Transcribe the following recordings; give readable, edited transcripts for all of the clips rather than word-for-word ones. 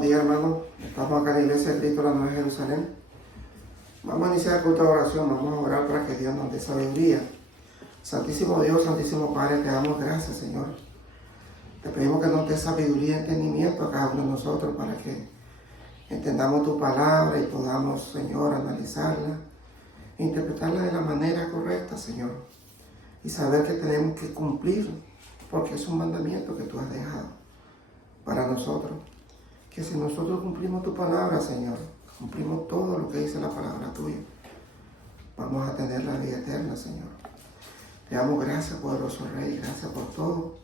Buenos días, hermanos. Estamos acá en la Iglesia de Cristo, la Nueva Jerusalén. Vamos a iniciar el culto de oración. Vamos a orar para que Dios nos dé sabiduría. Santísimo Dios, Santísimo Padre, te damos gracias, Señor. Te pedimos que nos dé sabiduría y entendimiento a cada uno de nosotros para que entendamos tu palabra y podamos, Señor, analizarla, interpretarla de la manera correcta, Señor. Y saber que tenemos que cumplir, porque es un mandamiento que tú has dejado para nosotros. Que si nosotros cumplimos tu palabra, Señor, cumplimos todo lo que dice la palabra tuya, vamos a tener la vida eterna, Señor. Te damos gracias, poderoso Rey, gracias por todo.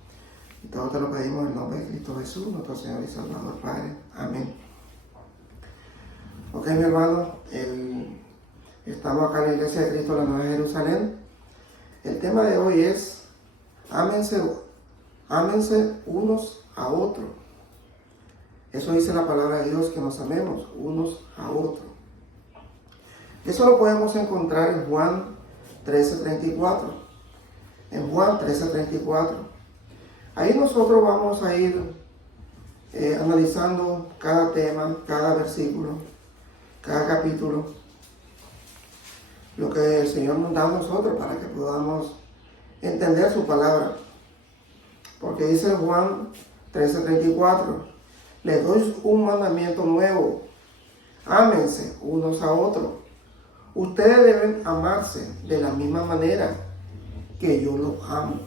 Y todo te lo pedimos en el nombre de Cristo Jesús, nuestro Señor y Salvador, Padre. Amén. Ok, mi hermano, estamos acá en la Iglesia de Cristo, la Nueva Jerusalén. El tema de hoy es, ámense unos a otros. Eso dice la palabra de Dios, que nos amemos unos a otros. Eso lo podemos encontrar en Juan 13:34. En Juan 13:34. Ahí nosotros vamos a ir analizando cada tema, cada versículo, cada capítulo, lo que el Señor nos da a nosotros para que podamos entender su palabra. Porque dice Juan 13:34, les doy un mandamiento nuevo, ámense unos a otros. Ustedes deben amarse de la misma manera que yo los amo.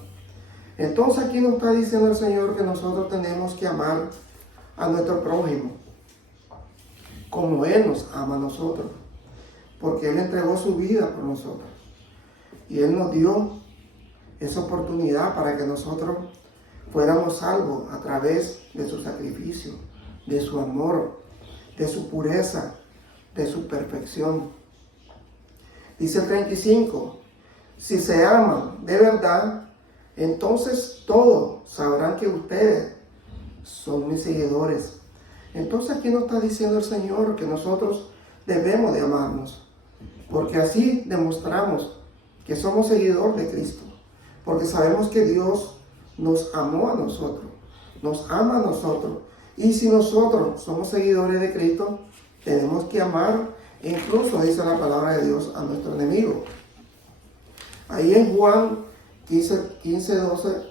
Entonces aquí nos está diciendo el Señor que nosotros tenemos que amar a nuestro prójimo como Él nos ama a nosotros, porque Él entregó su vida por nosotros y Él nos dio esa oportunidad para que nosotros fuéramos salvos a través de su sacrificio, de su amor, de su pureza, de su perfección. Dice el 35, si se aman de verdad, entonces todos sabrán que ustedes son mis seguidores. Entonces aquí nos está diciendo el Señor que nosotros debemos de amarnos, porque así demostramos que somos seguidores de Cristo, porque sabemos que Dios nos amó a nosotros, nos ama a nosotros. Y si nosotros somos seguidores de Cristo, tenemos que amar, incluso dice la palabra de Dios, a nuestro enemigo. Ahí en Juan 15, 12,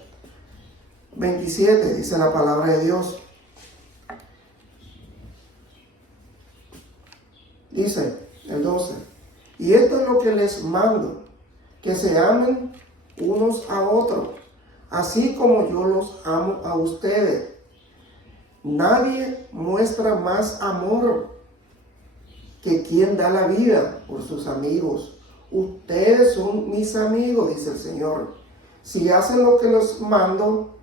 27 dice la palabra de Dios. Dice el 12, y esto es lo que les mando, que se amen unos a otros, así como yo los amo a ustedes. Nadie muestra más amor que quien da la vida por sus amigos. Ustedes son mis amigos, dice el Señor. Si hacen lo que les mando,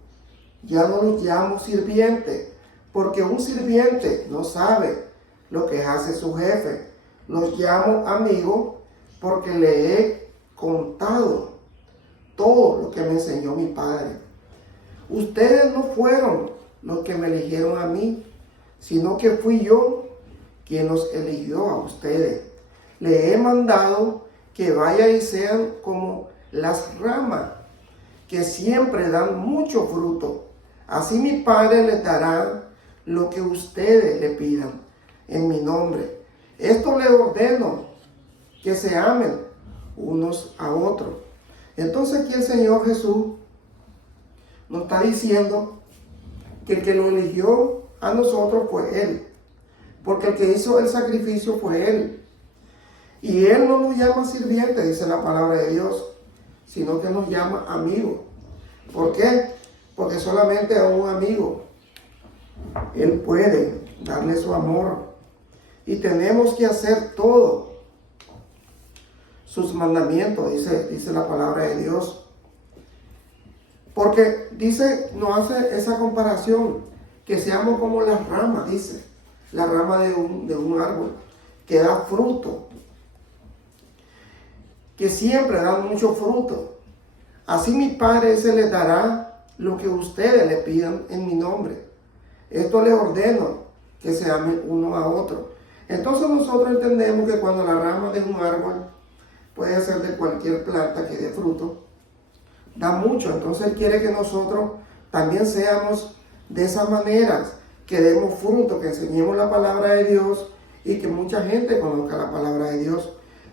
ya no los llamo sirviente, porque un sirviente no sabe lo que hace su jefe. Los llamo amigos porque le he contado todo lo que me enseñó mi Padre. Ustedes no fueron los que me eligieron a mí, sino que fui yo quien los eligió a ustedes. Le he mandado que vayan y sean como las ramas, que siempre dan mucho fruto. Así mi Padre les dará lo que ustedes le pidan en mi nombre. Esto les ordeno, que se amen unos a otros. Entonces aquí el Señor Jesús nos está diciendo que el que lo eligió a nosotros fue Él, porque el que hizo el sacrificio fue Él. Y Él no nos llama sirviente, dice la palabra de Dios, sino que nos llama amigo. ¿Por qué? Porque solamente a un amigo Él puede darle su amor. Y tenemos que hacer todo sus mandamientos, dice la palabra de Dios. Porque dice, nos hace esa comparación, que seamos como las ramas, dice, la rama de un árbol, que da fruto, que siempre da mucho fruto. Así mi Padre se les dará lo que ustedes le pidan en mi nombre. Esto les ordeno, que se amen uno a otro. Entonces nosotros entendemos que cuando la rama de un árbol, puede ser de cualquier planta que dé fruto, da mucho. Entonces Él quiere que nosotros también seamos de esa manera, que demos fruto, que enseñemos la palabra de Dios y que mucha gente conozca la palabra de Dios,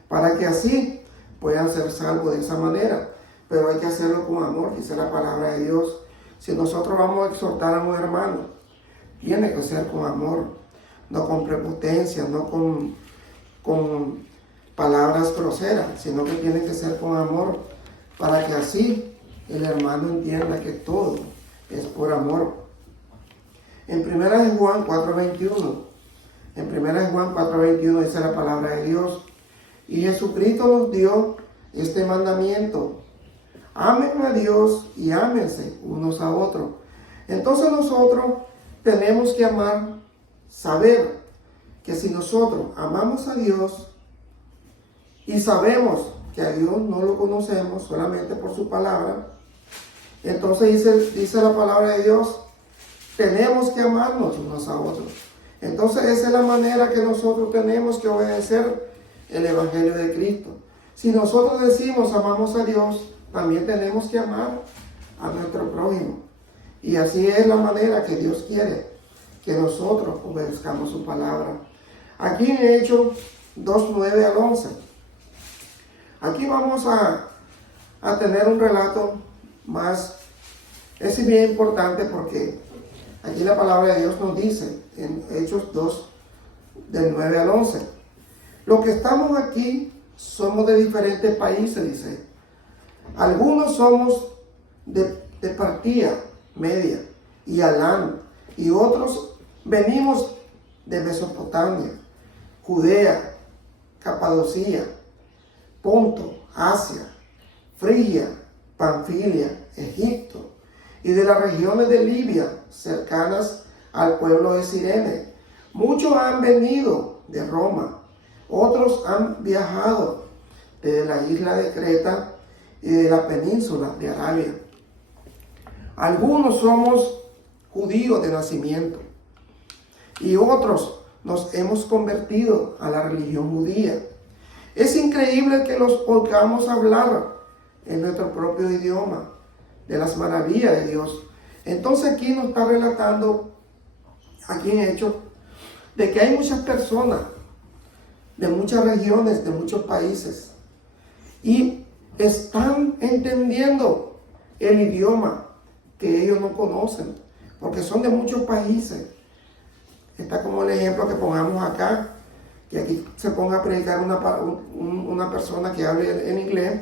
para que así puedan ser salvos de esa manera. Pero hay que hacerlo con amor, dice la palabra de Dios. Si nosotros vamos a exhortar a un hermano, tiene que ser con amor, no con prepotencia, no con palabras groseras, sino que tiene que ser con amor, para que así el hermano entienda que todo es por amor. En 1 Juan 4:21 dice la palabra de Dios: y Jesucristo nos dio este mandamiento: amen a Dios y ámense unos a otros. Entonces nosotros tenemos que saber que si nosotros amamos a Dios y sabemos que a Dios no lo conocemos solamente por su palabra, entonces dice la palabra de Dios, tenemos que amarnos unos a otros. Entonces esa es la manera que nosotros tenemos que obedecer el Evangelio de Cristo. Si nosotros decimos amamos a Dios, también tenemos que amar a nuestro prójimo. Y así es la manera que Dios quiere que nosotros obedezcamos su palabra. Aquí en Hechos 2:9 al 11. Aquí vamos a tener un relato más. Es bien importante porque aquí la palabra de Dios nos dice en Hechos 2, del 9 al 11. Los que estamos aquí somos de diferentes países, dice. Algunos somos de Partía, Media y Alán, y otros venimos de Mesopotamia, Judea, Capadocia, Ponto, Asia, Frigia, Panfilia, Egipto, y de las regiones de Libia, cercanas al pueblo de Cirene. Muchos han venido de Roma, otros han viajado desde la isla de Creta y de la península de Arabia. Algunos somos judíos de nacimiento y otros nos hemos convertido a la religión judía. Es increíble que los oigamos hablar en nuestro propio idioma de las maravillas de Dios. Entonces aquí nos está relatando, aquí en Hechos, de que hay muchas personas de muchas regiones, de muchos países, y están entendiendo el idioma que ellos no conocen, porque son de muchos países. Está como el ejemplo que pongamos acá, que aquí se ponga a predicar una persona que hable en inglés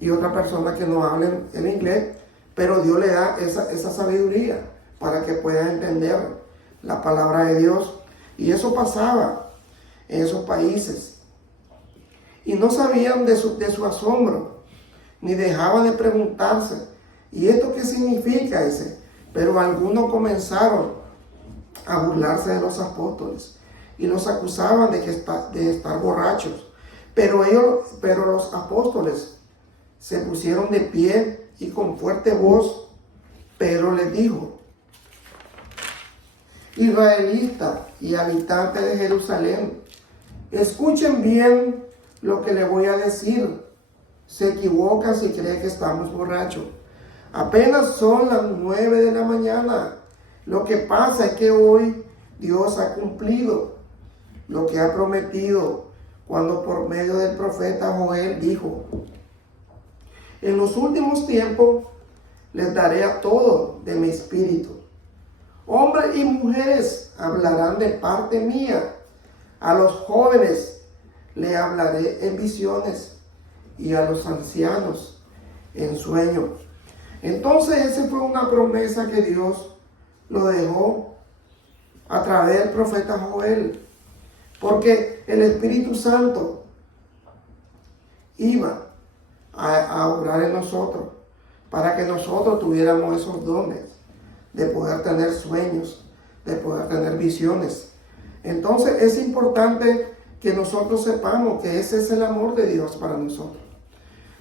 y otra persona que no hable en inglés, pero Dios le da esa sabiduría para que puedan entender la palabra de Dios. Y eso pasaba en esos países. Y no sabían de su asombro, ni dejaban de preguntarse, ¿y esto qué significa ese? Pero algunos comenzaron a burlarse de los apóstoles y los acusaban de estar borrachos. Pero los apóstoles se pusieron de pie y con fuerte voz Pedro les dijo: israelitas y habitantes de Jerusalén, escuchen bien lo que le voy a decir. Se equivoca si cree que estamos borrachos. Apenas son las 9 de la mañana. Lo que pasa es que hoy Dios ha cumplido lo que ha prometido cuando por medio del profeta Joel dijo: en los últimos tiempos les daré a todos de mi espíritu. Hombres y mujeres hablarán de parte mía. A los jóvenes le hablaré en visiones y a los ancianos en sueños. Entonces esa fue una promesa que Dios lo dejó a través del profeta Joel, porque el Espíritu Santo iba a obrar en nosotros para que nosotros tuviéramos esos dones de poder tener sueños, de poder tener visiones. Entonces es importante que nosotros sepamos que ese es el amor de Dios para nosotros.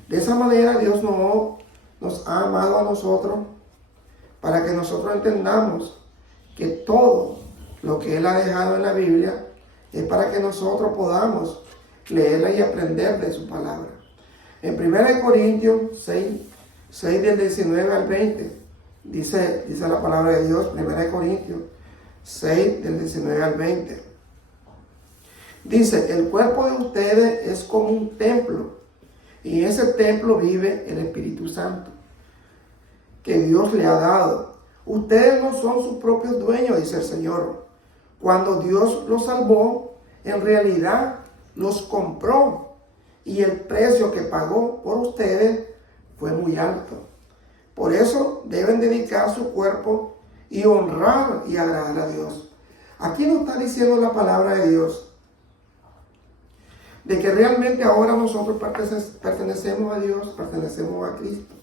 De esa manera Dios nos ha amado a nosotros para que nosotros entendamos que todo lo que Él ha dejado en la Biblia es para que nosotros podamos leerla y aprender de su palabra. En 1 Corintios 6 del 19 al 20, dice la palabra de Dios, 1 Corintios 6, del 19 al 20. Dice, el cuerpo de ustedes es como un templo, y en ese templo vive el Espíritu Santo, que Dios le ha dado. Ustedes no son sus propios dueños, dice el Señor. Cuando Dios los salvó, en realidad los compró, y el precio que pagó por ustedes fue muy alto. Por eso deben dedicar su cuerpo y honrar y agradar a Dios. Aquí nos está diciendo la palabra de Dios de que realmente ahora nosotros pertenecemos a Dios, pertenecemos a Cristo.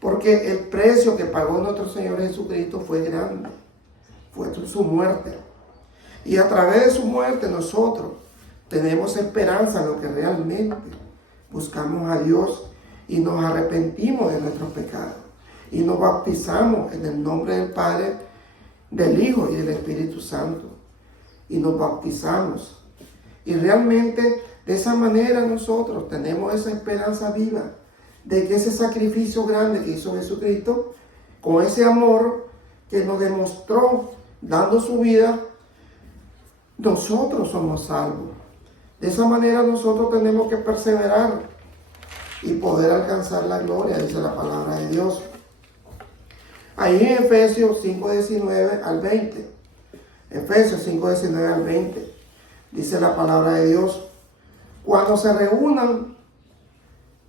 Porque el precio que pagó nuestro Señor Jesucristo fue grande, fue su muerte. Y a través de su muerte nosotros tenemos esperanza en lo que realmente buscamos a Dios y nos arrepentimos de nuestros pecados. Y nos bautizamos en el nombre del Padre, del Hijo y del Espíritu Santo. Y nos bautizamos. Y realmente de esa manera nosotros tenemos esa esperanza viva de que ese sacrificio grande que hizo Jesucristo, con ese amor que nos demostró dando su vida, nosotros somos salvos. De esa manera nosotros tenemos que perseverar y poder alcanzar la gloria, dice la palabra de Dios. Ahí en Efesios 5:19 al 20. Efesios 5:19 al 20. Dice la palabra de Dios. Cuando se reúnan,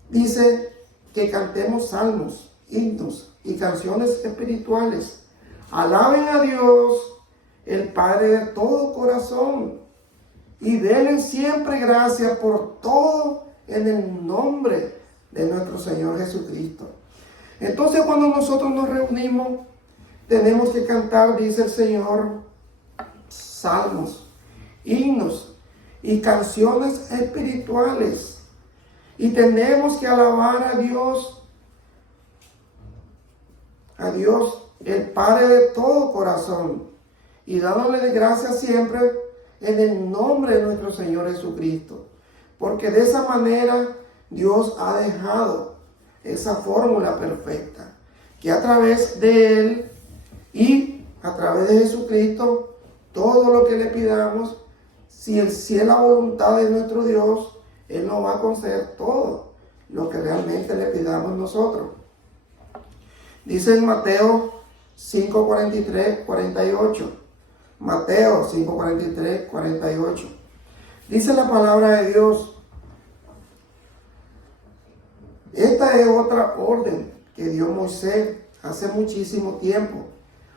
dice que cantemos salmos, himnos y canciones espirituales. Alaben a Dios, el Padre de todo corazón, y denle siempre gracias por todo en el nombre de nuestro Señor Jesucristo. Entonces, cuando nosotros nos reunimos, tenemos que cantar, dice el Señor, salmos, himnos y canciones espirituales. Y tenemos que alabar a Dios, el Padre de todo corazón, y dándole gracias siempre en el nombre de nuestro Señor Jesucristo. Porque de esa manera Dios ha dejado esa fórmula perfecta, que a través de Él y a través de Jesucristo, todo lo que le pidamos, si es la voluntad de nuestro Dios, Él nos va a conceder todo lo que realmente le pidamos nosotros. Dice en Mateo 5:43, 48. Mateo 5:43, 48. Dice la palabra de Dios. Esta es otra orden que dio Moisés hace muchísimo tiempo.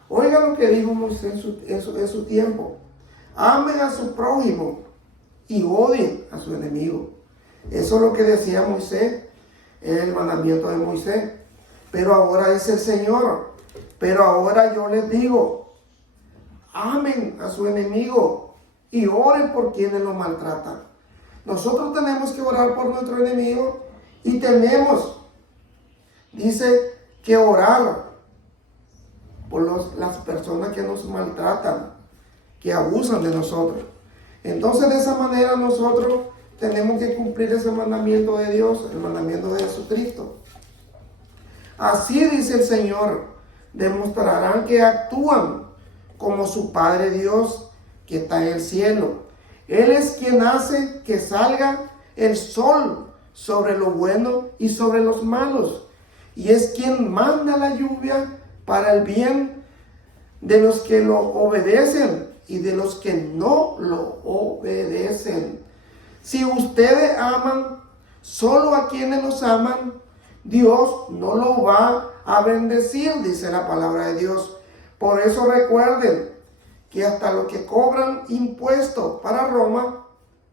Oiga lo que dijo Moisés en su tiempo. Amen a su prójimo y odien a su enemigo. Eso es lo que decía Moisés, es el mandamiento de Moisés. Pero ahora es el Señor. Pero ahora yo les digo, amen a su enemigo y oren por quienes los maltratan. Nosotros tenemos que orar por nuestro enemigo y tenemos, dice, que orar por las personas que nos maltratan, que abusan de nosotros. Entonces, de esa manera nosotros tenemos que cumplir ese mandamiento de Dios, el mandamiento de Jesucristo. Así dice el Señor, demostrarán que actúan como su Padre Dios que está en el cielo. Él es quien hace que salga el sol sobre lo bueno y sobre los malos. Y es quien manda la lluvia para el bien de los que lo obedecen y de los que no lo obedecen. Si ustedes aman solo a quienes los aman, Dios no lo va a bendecir, dice la palabra de Dios. Por eso recuerden que hasta los que cobran impuestos para Roma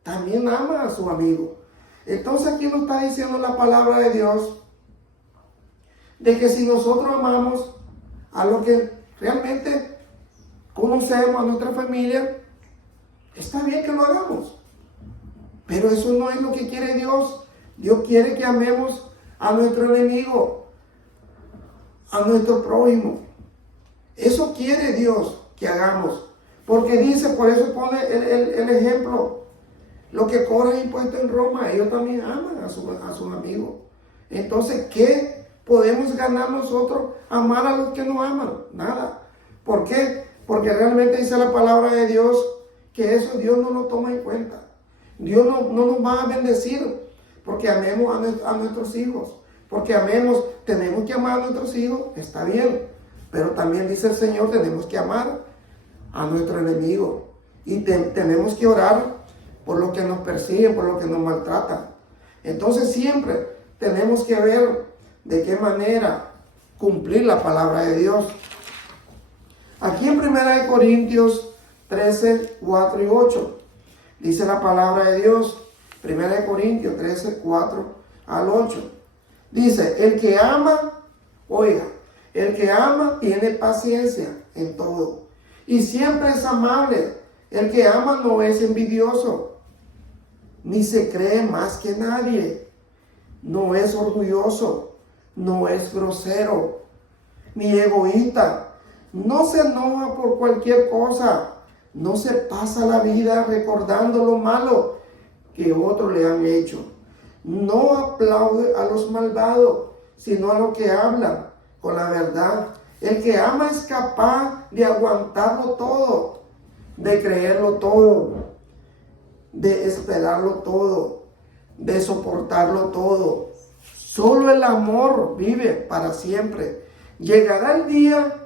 también aman a su amigo. Entonces aquí nos está diciendo la palabra de Dios de que si nosotros amamos a los que realmente conocemos, a nuestra familia, está bien que lo hagamos. Pero eso no es lo que quiere Dios. Dios quiere que amemos a nuestro enemigo, a nuestro prójimo. Eso quiere Dios que hagamos. Porque dice, por eso pone el ejemplo, los que cobran impuestos en Roma, ellos también aman a sus amigos. Entonces, ¿qué podemos ganar nosotros amar a los que no aman? Nada. ¿Por qué? Porque realmente dice la palabra de Dios que eso Dios no lo toma en cuenta. Dios no nos va a bendecir porque amemos a nuestros hijos. Porque amemos, tenemos que amar a nuestros hijos, está bien. Pero también dice el Señor, tenemos que amar a nuestro enemigo. Y tenemos que orar por lo que nos persiguen, por lo que nos maltratan. Entonces siempre tenemos que ver de qué manera cumplir la palabra de Dios. Aquí en 1 Corintios 13, 4 y 8, dice la palabra de Dios, 1 Corintios 13, 4 al 8. Dice, el que ama, oiga, el que ama tiene paciencia en todo y siempre es amable. El que ama no es envidioso, ni se cree más que nadie, no es orgulloso, no es grosero, ni egoísta. No se enoja por cualquier cosa, no se pasa la vida recordando lo malo que otros le han hecho. No aplaude a los malvados, sino a los que hablan con la verdad. El que ama es capaz de aguantarlo todo, de creerlo todo, de esperarlo todo, de soportarlo todo. Solo el amor vive para siempre. Llegará el día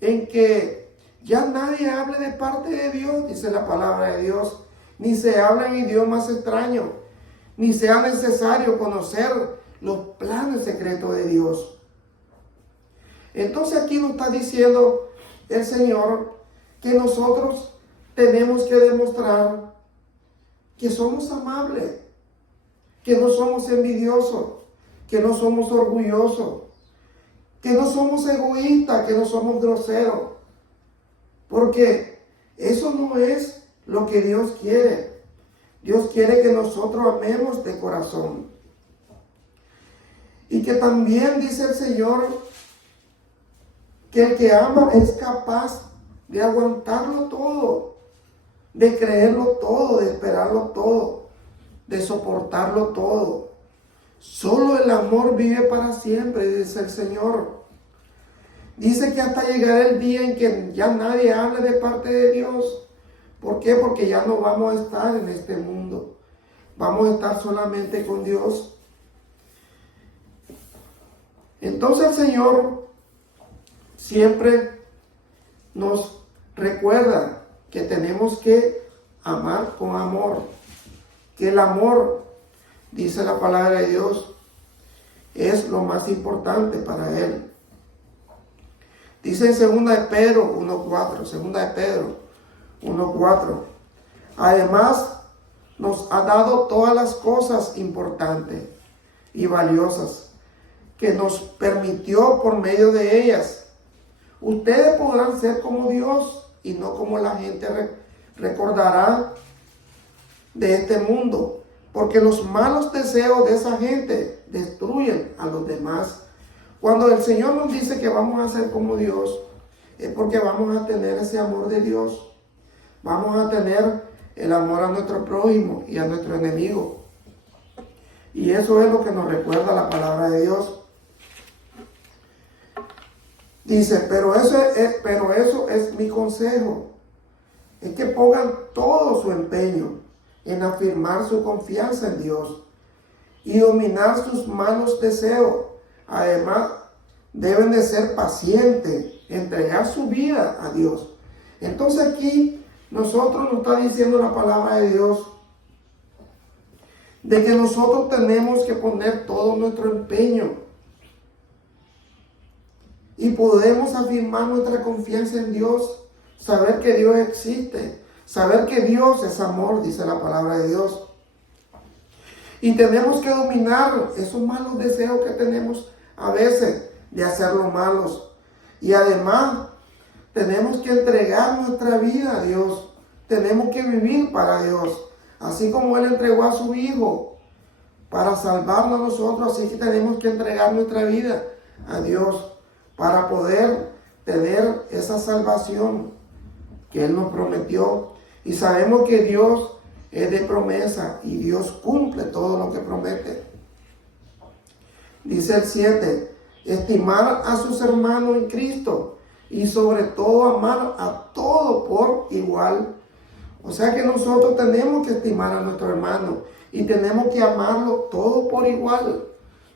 en que ya nadie hable de parte de Dios, dice la palabra de Dios, ni se habla en idiomas extraños, ni sea necesario conocer los planes secretos de Dios. Entonces aquí nos está diciendo el Señor que nosotros tenemos que demostrar que somos amables, que no somos envidiosos, que no somos orgullosos, que no somos egoístas, que no somos groseros, porque eso no es lo que Dios quiere. Dios quiere que nosotros amemos de corazón. Y que también dice el Señor que el que ama es capaz de aguantarlo todo, de creerlo todo, de esperarlo todo, de soportarlo todo. Solo el amor vive para siempre, dice el Señor. Dice que hasta llegar el día en que ya nadie hable de parte de Dios. ¿Por qué? Porque ya no vamos a estar en este mundo. Vamos a estar solamente con Dios. Entonces el Señor siempre nos recuerda que tenemos que amar con amor. Que el amor, dice la palabra de Dios, es lo más importante para Él. Dice en 2 de Pedro 1.4, 2 de Pedro 1.4. Además, nos ha dado todas las cosas importantes y valiosas que nos permitió por medio de ellas. Ustedes podrán ser como Dios y no como la gente recordará de este mundo, porque los malos deseos de esa gente destruyen a los demás. Cuando el Señor nos dice que vamos a ser como Dios, es porque vamos a tener ese amor de Dios. Vamos a tener el amor a nuestro prójimo y a nuestro enemigo. Y eso es lo que nos recuerda la palabra de Dios. Dice, pero eso es mi consejo. Es que pongan todo su empeño en afirmar su confianza en Dios y dominar sus malos deseos. Además, deben de ser pacientes, entregar su vida a Dios. Entonces aquí nosotros nos está diciendo la palabra de Dios de que nosotros tenemos que poner todo nuestro empeño y podemos afirmar nuestra confianza en Dios, saber que Dios existe, saber que Dios es amor, dice la palabra de Dios. Y tenemos que dominar esos malos deseos que tenemos a veces de hacer lo malos. Y además tenemos que entregar nuestra vida a Dios. Tenemos que vivir para Dios. Así como Él entregó a su Hijo para salvarnos a nosotros, así que tenemos que entregar nuestra vida a Dios para poder tener esa salvación que Él nos prometió. Y sabemos que Dios es de promesa y Dios cumple todo lo que promete. Dice el 7, estimar a sus hermanos en Cristo y sobre todo amar a todo por igual. O sea que nosotros tenemos que estimar a nuestro hermano y tenemos que amarlo todo por igual.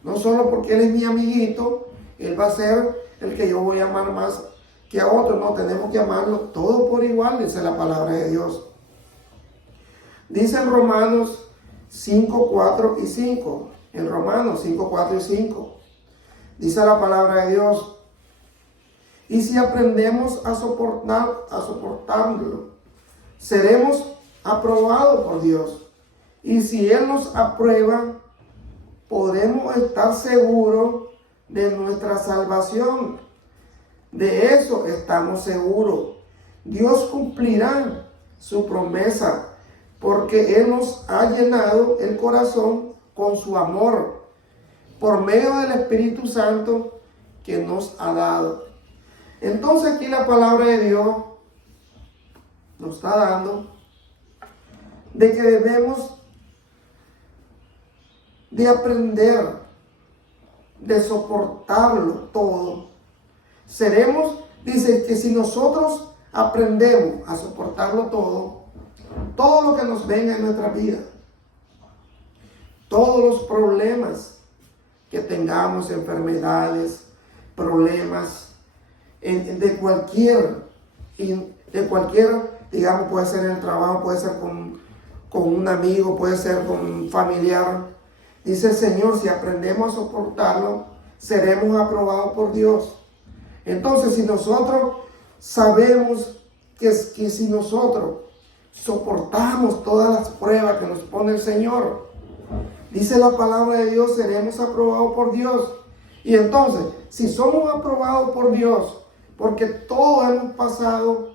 No solo porque él es mi amiguito, él va a ser el que yo voy a amar más que a otro. No, tenemos que amarlo todo por igual, dice la palabra de Dios. Dice en Romanos 5, 4 y 5. En Romanos 5, 4 y 5. Dice la palabra de Dios. Y si aprendemos a soportarlo, seremos aprobados por Dios. Y si Él nos aprueba, podemos estar seguros de nuestra salvación. De eso estamos seguros. Dios cumplirá su promesa, porque Él nos ha llenado el corazón con su amor, por medio del Espíritu Santo que nos ha dado. Entonces aquí la palabra de Dios nos está dando de que debemos de aprender, de soportarlo todo. Seremos, dice que si nosotros aprendemos a soportarlo todo lo que nos venga en nuestra vida, todos los problemas que tengamos, enfermedades, problemas de cualquier, digamos, puede ser en el trabajo, puede ser con un amigo, puede ser con un familiar. Dice el Señor, si aprendemos a soportarlo, seremos aprobados por Dios. Entonces, si nosotros sabemos que si nosotros soportamos todas las pruebas que nos pone el Señor, dice la palabra de Dios, seremos aprobados por Dios. Y entonces, si somos aprobados por Dios, porque todos hemos pasado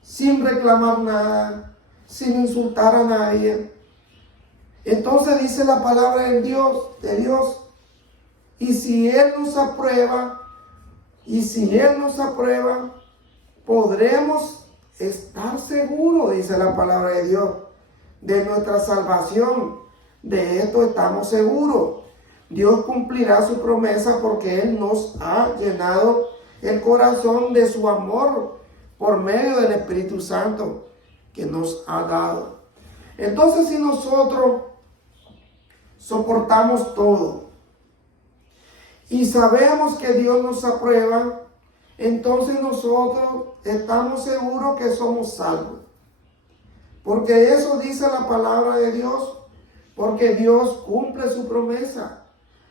sin reclamar nada, sin insultar a nadie, entonces dice la palabra de Dios, y si Él nos aprueba, podremos estar seguros, dice la palabra de Dios, de nuestra salvación. De esto estamos seguros. Dios cumplirá su promesa porque Él nos ha llenado el corazón de su amor por medio del Espíritu Santo que nos ha dado. Entonces, si nosotros soportamos todo y sabemos que Dios nos aprueba, entonces nosotros estamos seguros que somos salvos. Porque eso dice la palabra de Dios, porque Dios cumple su promesa.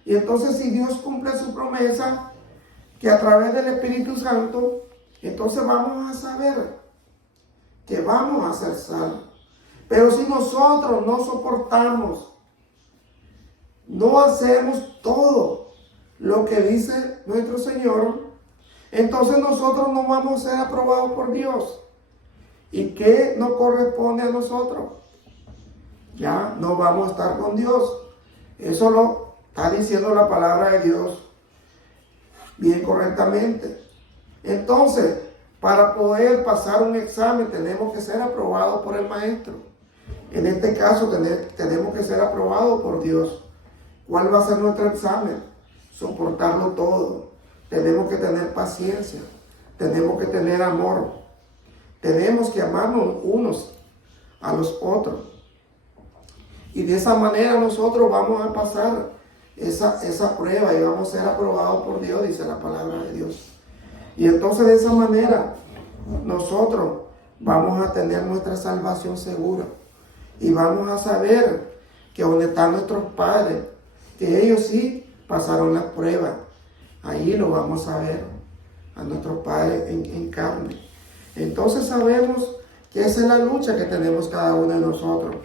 Y entonces si Dios cumple su promesa, que a través del Espíritu Santo, entonces vamos a saber que vamos a ser salvos. Pero si nosotros no soportamos, no hacemos todo lo que dice nuestro Señor, entonces nosotros no vamos a ser aprobados por Dios. ¿Y qué nos corresponde a nosotros? Ya no vamos a estar con Dios. Eso lo está diciendo la palabra de Dios bien correctamente. Entonces, para poder pasar un examen tenemos que ser aprobados por el maestro. En este caso tenemos que ser aprobados por Dios. ¿Cuál va a ser nuestro examen? Soportarlo todo. Tenemos que tener paciencia. Tenemos que tener amor. Tenemos que amarnos unos a los otros. Y de esa manera nosotros vamos a pasar esa prueba y vamos a ser aprobados por Dios, dice la palabra de Dios. Y entonces de esa manera nosotros vamos a tener nuestra salvación segura. Y vamos a saber que donde están nuestros padres, que ellos sí pasaron las pruebas, ahí lo vamos a ver, a nuestros padres en carne. Entonces sabemos que esa es la lucha que tenemos cada uno de nosotros.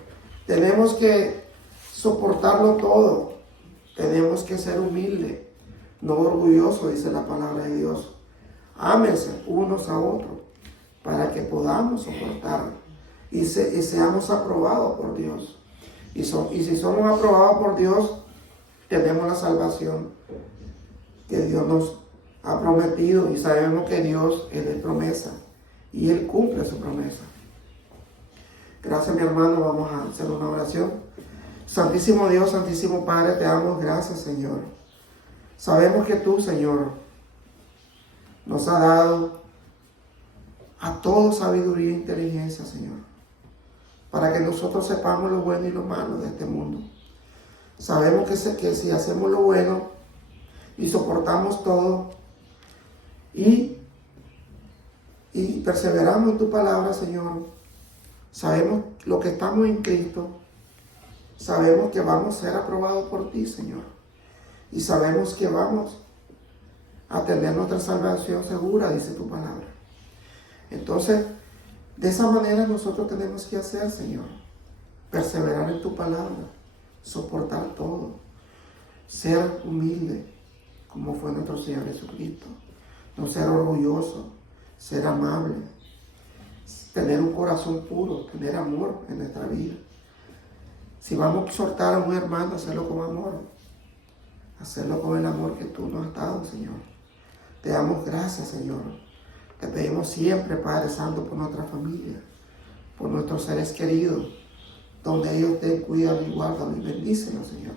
Tenemos que soportarlo todo. Tenemos que ser humildes, no orgullosos, dice la palabra de Dios. Ámense unos a otros para que podamos soportarlo y seamos aprobados por Dios. Y si somos aprobados por Dios, tenemos la salvación que Dios nos ha prometido y sabemos que Dios es de promesa y Él cumple su promesa. Gracias, mi hermano. Vamos a hacer una oración. Santísimo Dios, Santísimo Padre, te damos gracias, Señor. Sabemos que tú, Señor, nos ha dado a todos sabiduría e inteligencia, Señor, para que nosotros sepamos lo bueno y lo malo de este mundo. Sabemos que si hacemos lo bueno y soportamos todo y perseveramos en tu palabra, Señor, sabemos lo que estamos en Cristo, sabemos que vamos a ser aprobados por ti, Señor, y sabemos que vamos a tener nuestra salvación segura, dice tu palabra. Entonces, de esa manera nosotros tenemos que hacer, Señor, perseverar en tu palabra, soportar todo, ser humilde, como fue nuestro Señor Jesucristo, no ser orgulloso, ser amable, tener un corazón puro, tener amor en nuestra vida. Si vamos a exhortar a un hermano, hacerlo con amor, hacerlo con el amor que tú nos has dado, Señor. Te damos gracias, Señor. Te pedimos siempre, Padre Santo, por nuestra familia, por nuestros seres queridos, donde ellos te cuidan y guardan y bendícenos, Señor.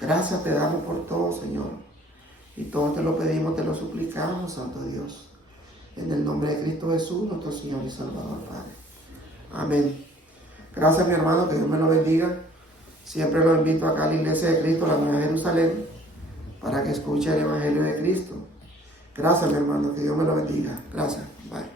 Gracias te damos por todo, Señor. Y todo te lo pedimos, te lo suplicamos, Santo Dios. En el nombre de Cristo Jesús, nuestro Señor y Salvador, Padre. Amén. Gracias, mi hermano, que Dios me lo bendiga. Siempre lo invito acá a la Iglesia de Cristo, la Nueva Jerusalén, para que escuche el Evangelio de Cristo. Gracias, mi hermano, que Dios me lo bendiga. Gracias. Bye.